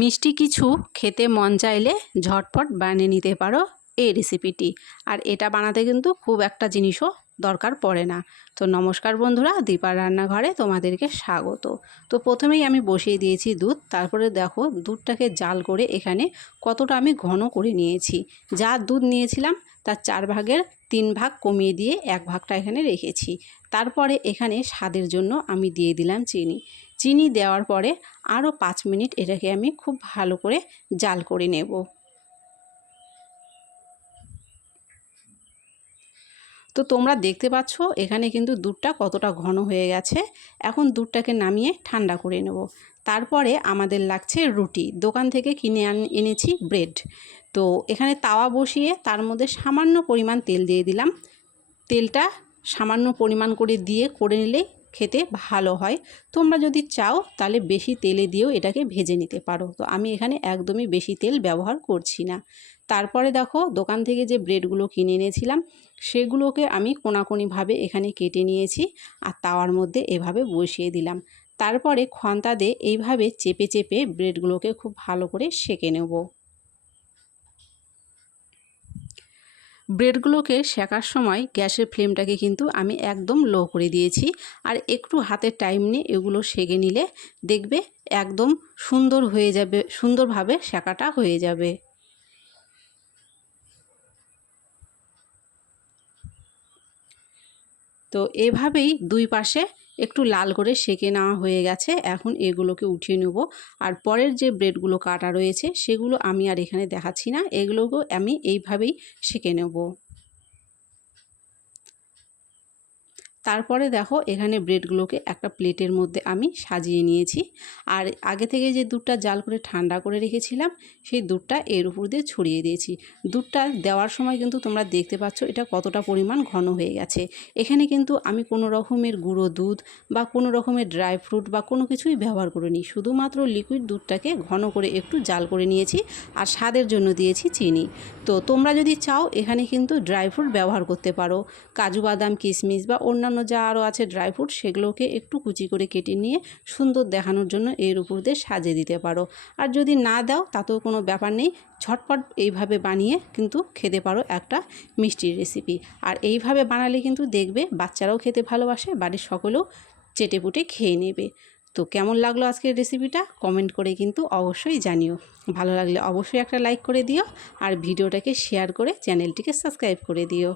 মিষ্টি কিছু খেতে মন চাইলে ঝটপট বানিয়ে নিতে পারো এই রেসিপিটি। আর এটা বানাতে কিন্তু খুব একটা জিনিসও দরকার পড়ে না। তো নমস্কার বন্ধুরা, দীপার রান্নাঘরে তোমাদেরকে স্বাগত। তো প্রথমেই আমি বসিয়ে দিয়েছি দুধ। তারপরে দেখো দুধটাকে জাল করে এখানে কতটা আমি ঘন করে নিয়েছি। যা দুধ নিয়েছিলাম তার 4 ভাগের 3 ভাগ কমিয়ে দিয়ে 1 ভাগটা এখানে রেখেছি। তারপরে এখানে স্বাদের জন্য আমি দিয়ে দিলাম চিনি। চিনি দেওয়ার পরে আরও 5 মিনিট এটাকে আমি খুব ভালো করে জাল করে নেব। তো তোমরা দেখতে পাচ্ছ এখানে কিন্তু দুধটা কতটা ঘন হয়ে গেছে। এখন দুধটাকে নামিয়ে ঠান্ডা করে নেব। তারপরে আমাদের লাগছে রুটি। দোকান থেকে কিনে এনেছি ব্রেড। তো এখানে তাওয়া বসিয়ে তার মধ্যে সামান্য পরিমাণ তেল দিয়ে দিলাম। তেলটা সামান্য পরিমাণ করে দিয়ে করে নিলেই খেতে ভালো হয়। তোমরা যদি চাও তাহলে বেশি তেলে দিয়েও এটাকে ভেজে নিতে পারো। তো আমি এখানে একদমই বেশি তেল ব্যবহার করছি না। তারপরে দেখো দোকান থেকে যে ব্রেডগুলো কিনে এনেছিলাম সেগুলোকে আমি কোনাকুনিভাবে এখানে কেটে নিয়েছি আর তাওয়ার মধ্যে এভাবে বসিয়ে দিলাম। তারপরে খন্তা দিয়ে এইভাবে চেপে চেপে ব্রেডগুলোকে খুব ভালো করে সেঁকে নেব। ব্রেডগুলোকে সেঁকার সময় গ্যাসের ফ্লেমটাকে কিন্তু আমি একদম লো করে দিয়েছি। আর একটু হাতে টাইম নিয়ে এগুলো সেঁকে নিলে দেখবে একদম সুন্দর হয়ে যাবে, সুন্দরভাবে সেঁকাটা হয়ে যাবে। তো এভাবেই দুই পাশে একটু লাল করে সেঁকে নেওয়া হয়ে গেছে। এখন এগুলোকে উঠিয়ে নেব। আর পরের যে ব্রেডগুলো কাটা রয়েছে সেগুলো আমি আর এখানে দেখাচ্ছি না, এগুলোকেও আমি এইভাবেই সেঁকে নেব। তারপরে দেখো এখানে ব্রেডগুলোকে একটা প্লেটের মধ্যে আমি সাজিয়ে নিয়েছি। আর আগে থেকে যে দুধটা জাল করে ঠান্ডা করে রেখেছিলাম সেই দুধটা এর উপর দিয়ে ছড়িয়ে দিয়েছি। দুধটা দেওয়ার সময় কিন্তু তোমরা দেখতে পাচ্ছ এটা কতটা পরিমাণ ঘন হয়ে গেছে। এখানে কিন্তু আমি কোনো রকমের গুঁড়ো দুধ বা কোনো রকমের ড্রাই ফ্রুট বা কোনো কিছুই ব্যবহার করিনি। শুধুমাত্র লিকুইড দুধটাকে ঘন করে একটু জাল করে নিয়েছি আর স্বাদের জন্য দিয়েছি চিনি। তো তোমরা যদি চাও এখানে কিন্তু ড্রাই ফ্রুট ব্যবহার করতে পারো। কাজু বাদাম, কিশমিশ বা অন্যান্য যা আরও আছে ড্রাই ফ্রুট সেগুলোকে একটু কুচি করে কেটে নিয়ে সুন্দর দেখানোর জন্য এর উপর দিয়ে সাজিয়ে দিতে পারো। আর যদি না দাও তাতেও কোনো ব্যাপার নেই, ঝটপট এইভাবে বানিয়ে কিন্তু খেতে পারো একটা মিষ্টির রেসিপি। আর এইভাবে বানালে কিন্তু দেখবে বাচ্চারাও খেতে ভালোবাসে, বাড়ির সকলেও চেটেপুটে খেয়ে নেবে। তো কেমন লাগলো আজকের রেসিপিটা কমেন্ট করে কিন্তু অবশ্যই জানিও। ভালো লাগলে অবশ্যই একটা লাইক করে দিও আর ভিডিওটাকে শেয়ার করে চ্যানেলটিকে সাবস্ক্রাইব করে দিও।